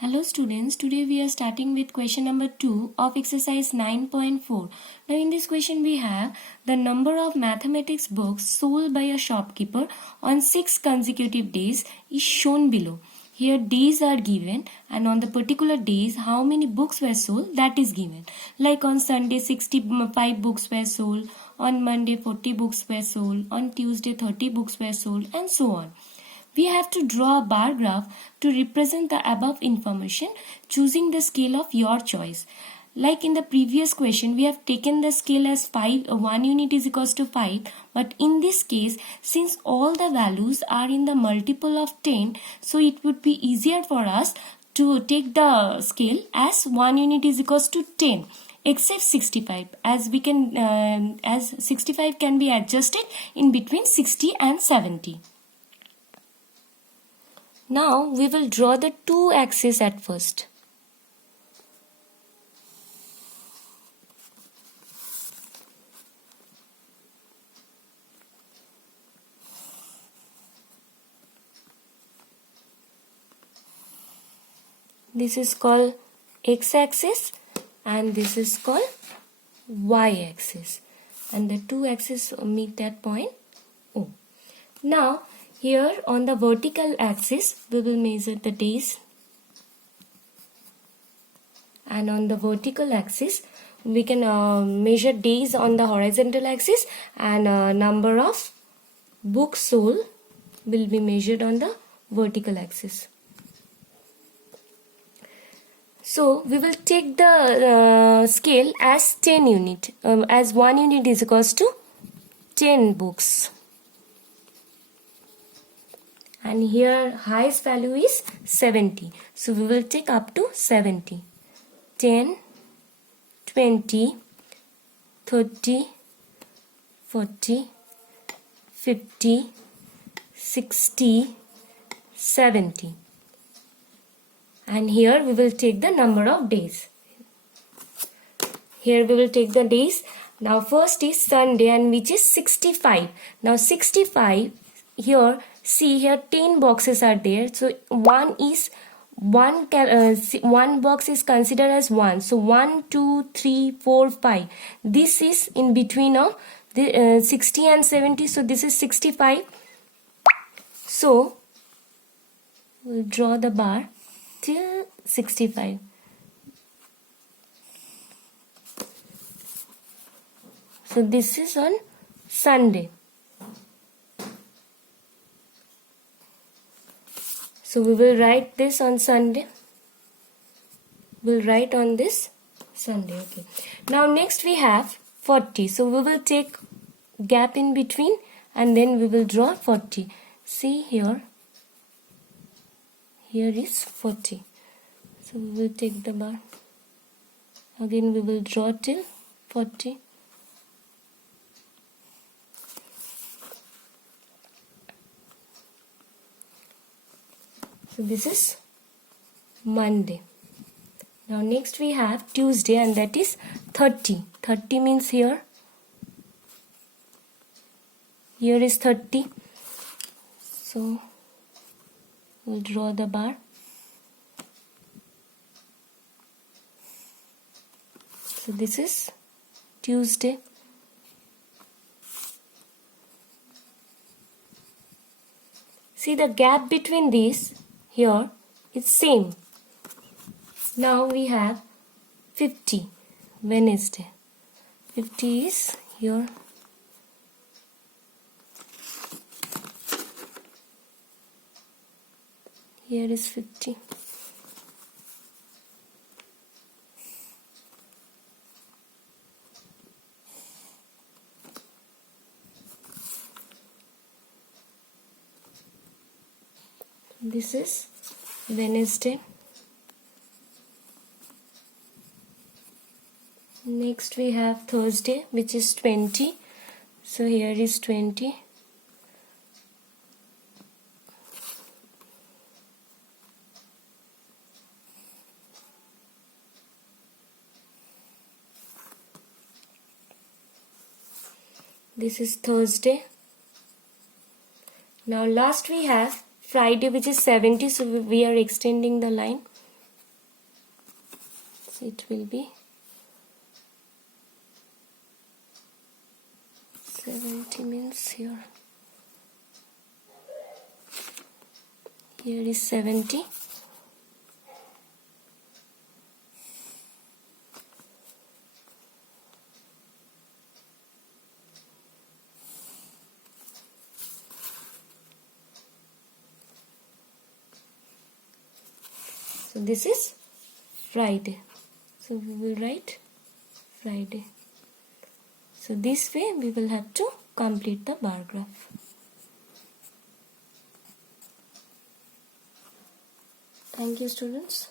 Hello students, today we are starting with question number 2 of exercise 9.4. Now in this question we have the number of mathematics books sold by a shopkeeper on 6 consecutive days is shown below. Here days are given and on the particular days how many books were sold that is given. Like on Sunday 65 books were sold, on Monday 40 books were sold, on Tuesday 30 books were sold and so on. We have to draw a bar graph to represent the above information choosing the scale of your choice. Like in the previous question, we have taken the scale as 5, 1 unit is equals to 5. But in this case, since all the values are in the multiple of 10, so it would be easier for us to take the scale as 1 unit is equals to 10. Except 65, as we can, as 65 can be adjusted in between 60 and 70. Now we will draw the two axes at first. This is called x-axis and this is called y-axis. And the two axes meet at point O. Now here on the vertical axis we will measure the days, and on the vertical axis we can measure days on the horizontal axis, and number of books sold will be measured on the vertical axis. So we will take the scale as 10 unit, as 1 unit is equals to 10 books. And here highest value is 70. So we will take up to 70. 10, 20, 30, 40, 50, 60, 70. And here we will take the number of days. Here we will take the days. Now first is Sunday, and which is 65. Now 65 here. See here 10 boxes are there, so one box is considered as 1. So 1, 2, 3, 4, 5. This is in between of the 60 and 70. So this is 65. So we'll draw the bar till 65. So this is on Sunday. So we will write this on Sunday. We'll write on this Sunday. Okay. Now next we have 40. So we will take gap in between and then we will draw 40. See here. Here is 40. So we will take the bar. Again we will draw till 40. So this is Monday. Now next we have Tuesday, and that is 30. 30 means here is 30. So we'll draw the bar. So this is Tuesday. See the gap between these here is same. Now we have 50, Wednesday. 50 is here. Here is 50. This is Wednesday. Next we have Thursday, which is 20. So here is 20. This is Thursday. Now last we have Friday, which is 70, so we are extending the line. it will be 70 means here is 70. So this is Friday. So we will write Friday. So this way we will have to complete the bar graph. Thank you, students.